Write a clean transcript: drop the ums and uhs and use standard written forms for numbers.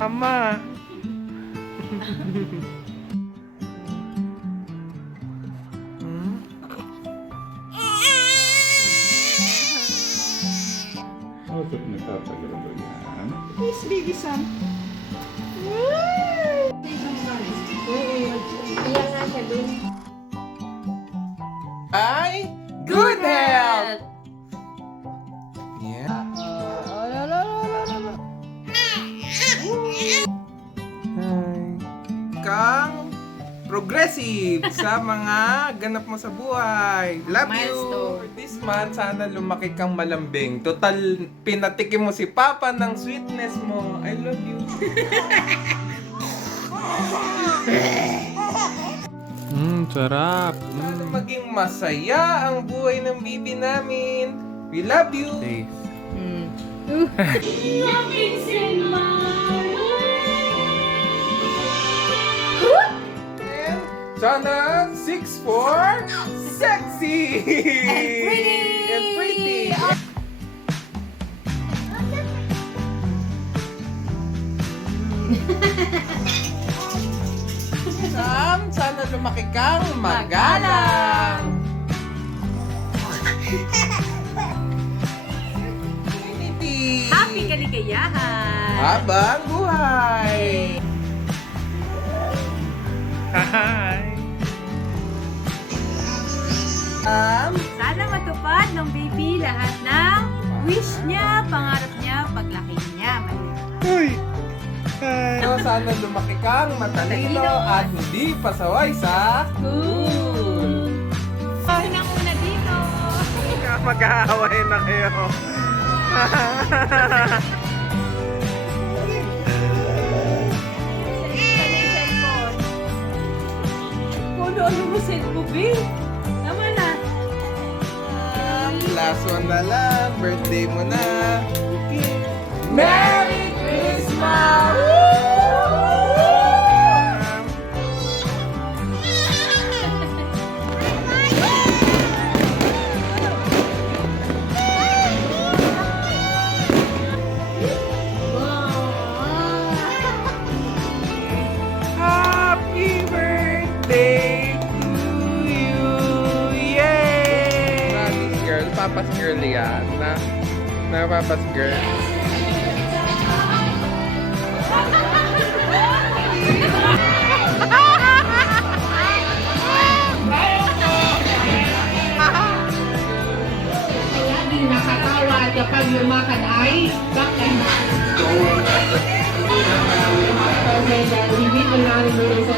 Mama. Oh, so nagtatagal yan. Yes, baby son. Iyan nga siya dun. Ay, good health! Yeah. Hi. Kang progressive sa mga ganap mo sa buhay. Love you! For this month, sana lumaki kang malambing. Total, pinatikim mo si Papa ng sweetness mo. I love you. Sarap. Sana maging masaya ang buhay ng bibi namin. We love you. And sana 6'4", sexy and pretty. Sam, sana lumaki kang magalang. Trinity. Happy kaligayahan! Habang buhay. Hi. Sana matupad ng baby lahat ng wish niya, pangarap niya, paglaki niya. Uy. Hi. Sana lumaki kang matalino at hindi pasaway sa school. Unang-una dito. Mag-aaway na kayo. Ano mo send mo, babe? Tama na. Last one na lang. Birthday mo na. Merry Christmas! Happy birthday to you! Yay! Papa's girl. Papa's girl yan. Na Papa's girl. Laging nakatawa kapag lumakad ay bakit? Kasi dahil hindi ko narinig sa